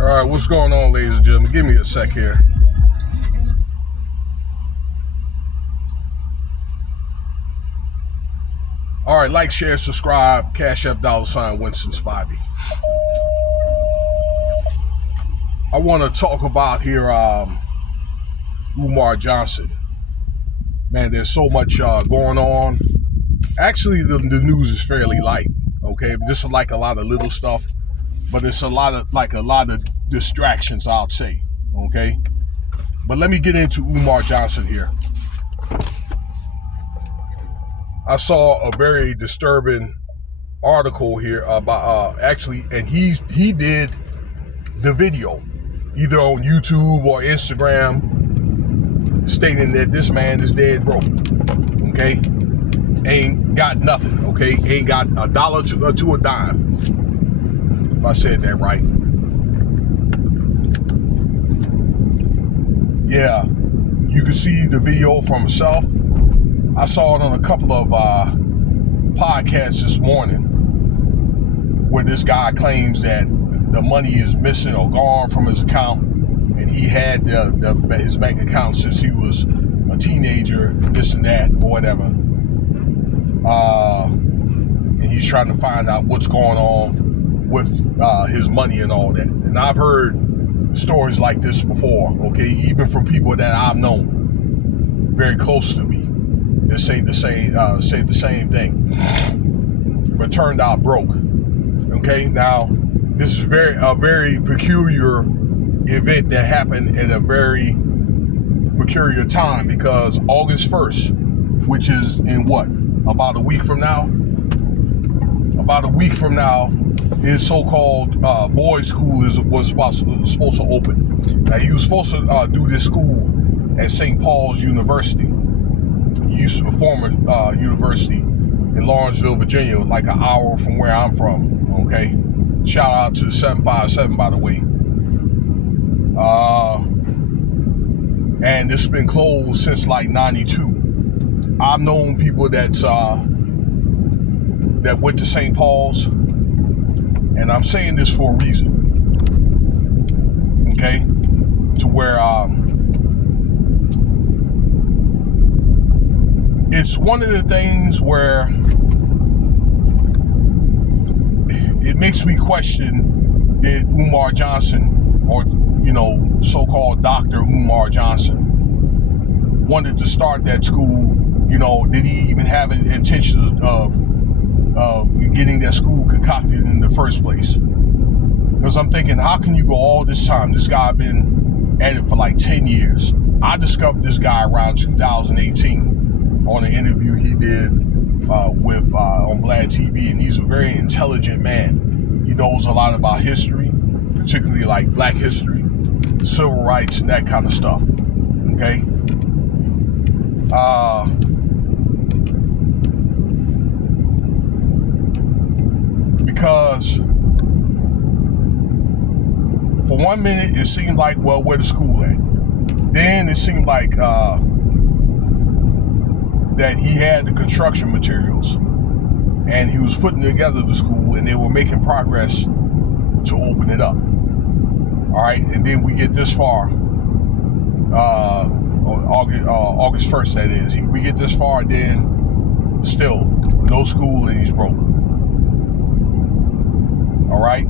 All right, what's going on, ladies and gentlemen? Give me a sec here. All right, like, share, subscribe, Cash App, $ Winston Spivey. I want to talk about here Umar Johnson. Man, there's so much going on. Actually, the news is fairly light, okay? Just like a lot of little stuff, but it's a lot of distractions, I'll say, okay? But let me get into Umar Johnson here. I saw a very disturbing article here about and he did the video either on YouTube or Instagram stating that this man is dead broke, okay? Ain't got nothing, okay? Ain't got a dollar to a dime, if I said that right. Yeah, you can see the video for himself. I saw it on a couple of podcasts this morning where this guy claims that the money is missing or gone from his account, and he had his bank account since he was a teenager, this and that, or whatever. And he's trying to find out what's going on with his money and all that. And I've heard stories like this before, okay, even from people that I've known very close to me. They say the same thing, but turned out broke. Okay, now this is a very peculiar event that happened at a very peculiar time, because August 1st, which is in about a week from now. His so-called boys' school was supposed to open. Now, he was supposed to do this school at St. Paul's University. A former university in Lawrenceville, Virginia, like an hour from where I'm from, okay? Shout out to 757, by the way. And this has been closed since like 92. I've known people that went to St. Paul's, and I'm saying this for a reason, okay? To where it's one of the things where it makes me question, did Umar Johnson, or so-called Dr. Umar Johnson, wanted to start that school? Did he even have intentions of getting that school concocted in the first place? Because I'm thinking, how can you go all this time? This guy been at it for like 10 years. I discovered this guy around 2018 on an interview he did with on Vlad TV, and he's a very intelligent man. He knows a lot about history, particularly like Black history, civil rights, and that kind of stuff. Okay. Because for 1 minute it seemed like, well, where the school at? Then it seemed like that he had the construction materials and he was putting together the school, and they were making progress to open it up. All right, and then we get this far, August 1st, that is. We get this far, and then still no school, and he's broke. All right,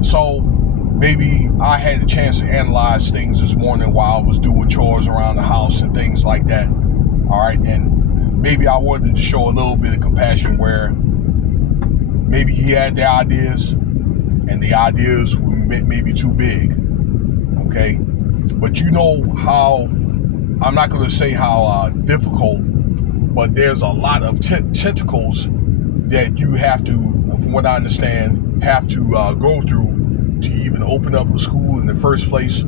so maybe I had a chance to analyze things this morning while I was doing chores around the house and things like that. All right, and maybe I wanted to show a little bit of compassion where maybe he had the ideas and the ideas were maybe too big, okay? But how, I'm not going to say how difficult, but there's a lot of tentacles that you have to, from what I understand, have to go through to even open up a school in the first place,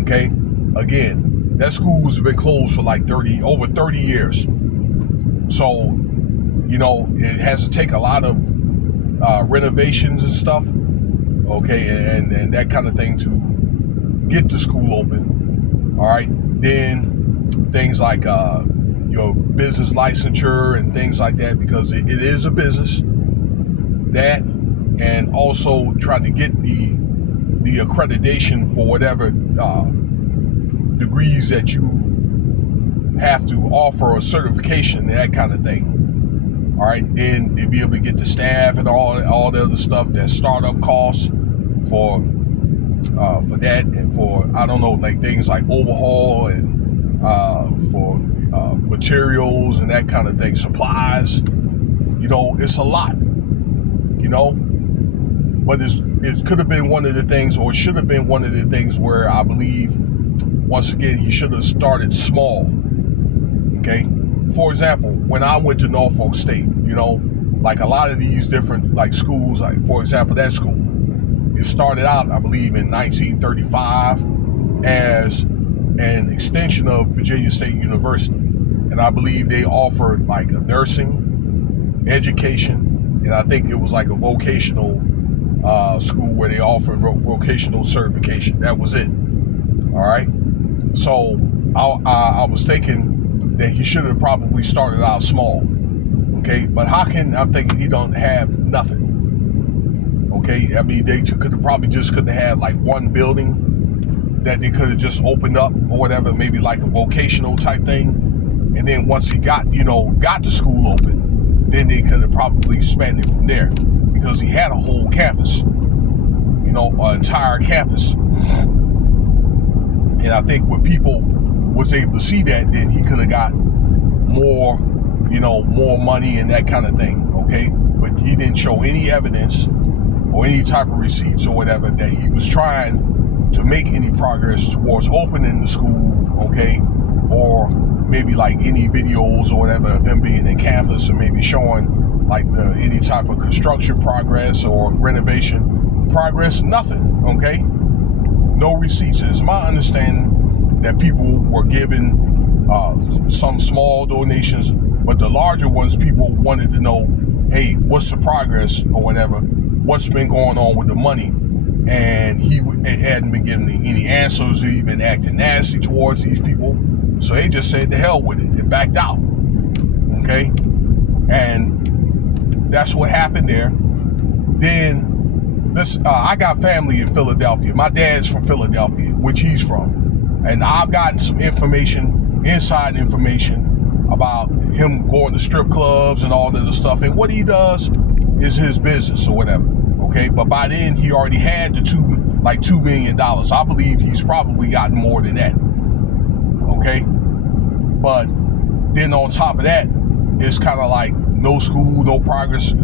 okay? Again, that school has been closed for like over 30 years. So, it has to take a lot of renovations and stuff, okay, and that kind of thing to get the school open. All right. Then things like your business licensure and things like that, because it is a business. That, and also trying to get the the accreditation for whatever degrees that you have to offer, a certification, that kind of thing. All right, then they'll be able to get the staff and all the other stuff, that startup costs for that, and for, I don't know, like things like overhaul and for materials and that kind of thing, supplies. It's a lot. But it could have been one of the things, or it should have been one of the things where I believe, once again, he should have started small. Okay. For example, when I went to Norfolk State, like a lot of these different like schools, like for example, that school, it started out, I believe, in 1935 as an extension of Virginia State University. And I believe they offered like a nursing education, and I think it was like a vocational school where they offered vocational certification. That was it. All right. So I was thinking that he should have probably started out small. Okay, but I'm thinking he don't have nothing. Okay, I mean, they couldn't have like one building that they could have just opened up or whatever, maybe like a vocational type thing. And then once he got the school open, then they could have probably expanded from there, because he had a whole campus, an entire campus. And I think when people was able to see that, then he could have got more money and that kind of thing, okay? But he didn't show any evidence or any type of receipts or whatever that he was trying to make any progress towards opening the school, okay? Or maybe like any videos or whatever of him being in campus, or maybe showing like any type of construction progress or renovation progress. Nothing, okay? No receipts. It's my understanding that people were given some small donations, but the larger ones, people wanted to know, hey, what's the progress or whatever, what's been going on with the money. And he hadn't been giving any answers. He'd been acting nasty towards these people. So they just said, to hell with it, and backed out. Okay? And that's what happened there. Then I got family in Philadelphia. My dad's from Philadelphia, which he's from. And I've gotten some inside information about him going to strip clubs and all of the stuff. And what he does is his business or whatever. Okay, but by then he already had the $2 million. I believe he's probably gotten more than that. Okay, but then on top of that, it's kind of like no school, no progress.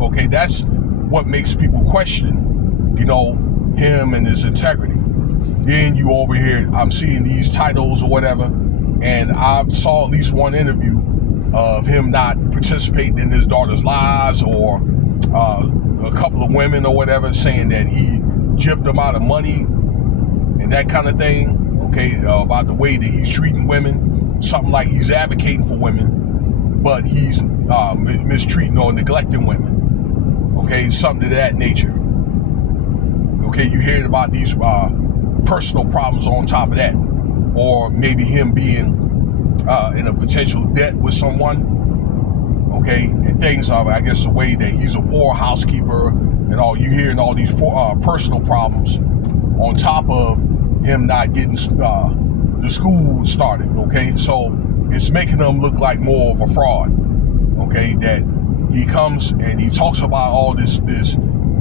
Okay, that's what makes people question, him and his integrity. Then you over here, I'm seeing these titles or whatever, and I've saw at least one interview of him not participating in his daughter's lives, or a couple of women or whatever saying that he gypped them out of money and that kind of thing. Okay, about the way that he's treating women, something like he's advocating for women, but he's mistreating or neglecting women. Okay, something to that nature. Okay, you hear about these personal problems on top of that, or maybe him being in a potential debt with someone. Okay, and things are, I guess, the way that he's a poor housekeeper and all. You hearing all these personal problems on top of him not getting the school started. Okay, so it's making him look like more of a fraud. Okay, that he comes and he talks about all this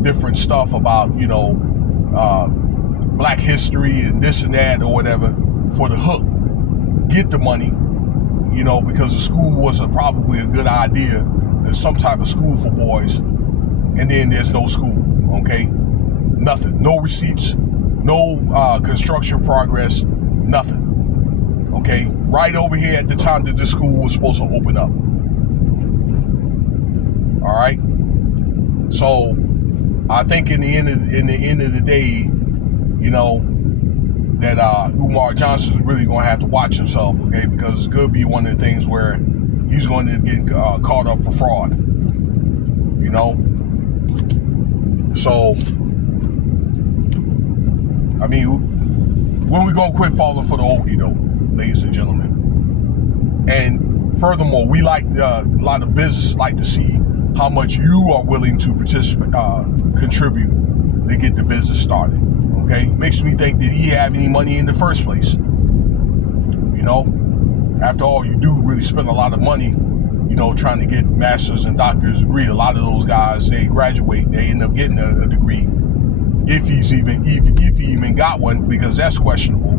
different stuff about Black history and this and that or whatever for the hook, get the money. Because the school was probably a good idea. There's some type of school for boys, and then there's no school, okay? Nothing, no receipts, no construction progress, nothing, okay? Right over here at the time that the school was supposed to open up. All right? So I think in the end of the day, that Umar Johnson is really going to have to watch himself, okay? Because it could be one of the things where he's going to get caught up for fraud, So, I mean, when we going to quit falling for the okie doke, ladies and gentlemen? And furthermore, we like a lot of businesses like to see how much you are willing to contribute to get the business started. Okay, makes me think, did he have any money in the first place? You know, after all, you do really spend a lot of money, you know, trying to get master's and doctor's degree. A lot of those guys, they graduate, they end up getting a degree, if he even got one, because that's questionable.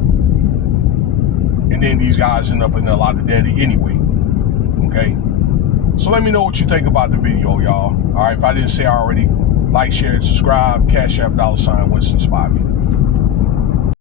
And then these guys end up in a lot of debt anyway. Okay, so let me know what you think about the video, y'all. All right, if I didn't say already, like, share, and subscribe. Cash App $Winston Spivey.